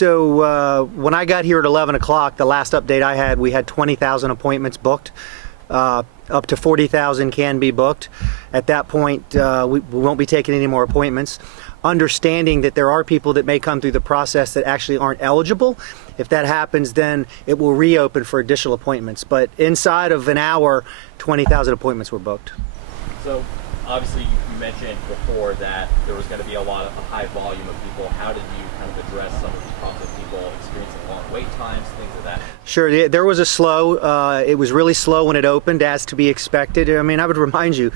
When I got here at 11 o'clock, the last update I had, we had 20,000 appointments booked. Up to 40,000 can be booked. At that point, we won't be taking any more appointments. Understanding that there are people that may come through the process that actually aren't eligible. If that happens, then it will reopen for additional appointments. But inside of an hour, 20,000 appointments were booked. So obviously you mentioned before that there was going to be a high volume of people. How did you kind of address some of these problems of people experiencing long wait times, things like that? Sure, there was a slow. It was really slow when it opened, as to be expected. I mean, I would remind you,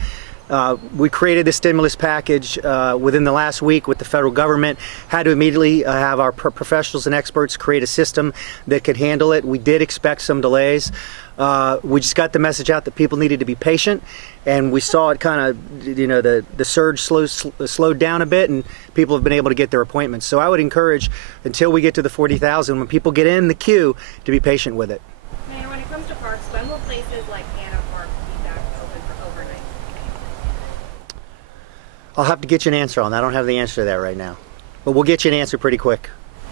we created the stimulus package within the last week with the federal government, had to immediately have our professionals and experts create a system that could handle it. We did expect some delays. We just got the message out that people needed to be patient, and we saw it kind of, the surge slowed down a bit, and people have been able to get their appointments. So I would encourage, until we get to the 40,000, when people get in the queue, to be patient with it. Mayor, when it comes to parks, when will places like Anna Park be back open for overnight? I'll have to get you an answer on that. I don't have the answer to that right now, but we'll get you an answer pretty quick.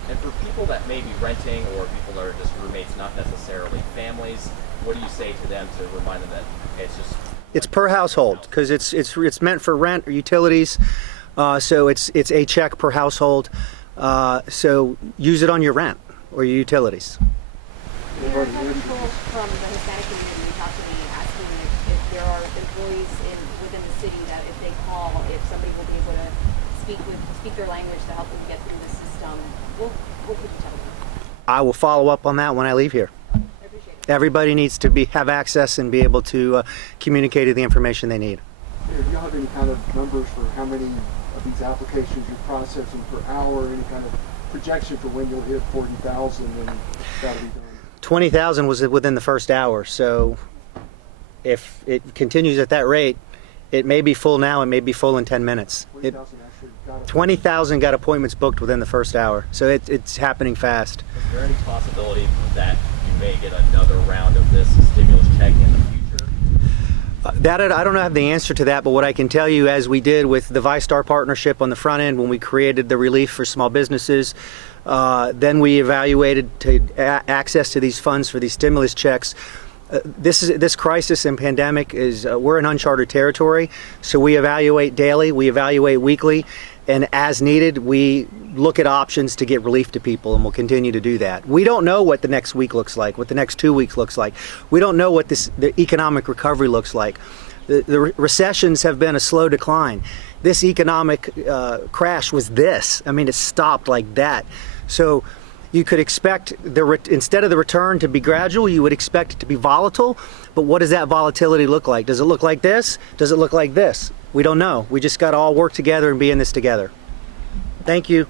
And for people that may be renting, or people that are just roommates, not necessarily families, what do you say to them to remind them that it's per household, because it's meant for rent or utilities, so it's a check per household. So use it on your rent or your utilities. There are some people from the Hispanic community talk to me asking if there are employees within the city that if they call, if somebody will be able to speak their language to help them get through the system. What could you tell them? I will follow up on that when I leave here. Everybody needs to have access and be able to communicate the information they need. Do you have any kind of numbers for how many of these applications you're processing per hour? Any kind of projection for when you'll hit 40,000 and that'll be done? 20,000 was within the first hour. So if it continues at that rate, it may be full now. It may be full in 10 minutes. 20,000 got appointments booked within the first hour. So it's happening fast. Is there any possibility that you may get another round of this stimulus check in the future? I don't have the answer to that, but what I can tell you, as we did with the ViStar partnership on the front end when we created the relief for small businesses, then we evaluated access to these funds for these stimulus checks. This crisis and pandemic we're in uncharted territory, so we evaluate daily, we evaluate weekly, and as needed, we look at options to get relief to people, and we'll continue to do that. We don't know what the next week looks like, what the next 2 weeks looks like. We don't know what the economic recovery looks like. The recessions have been a slow decline. This economic crash was this. I mean, it stopped like that. So you could expect instead of the return to be gradual, you would expect it to be volatile. But what does that volatility look like? Does it look like this? Does it look like this? We don't know. We just got to all work together and be in this together. Thank you.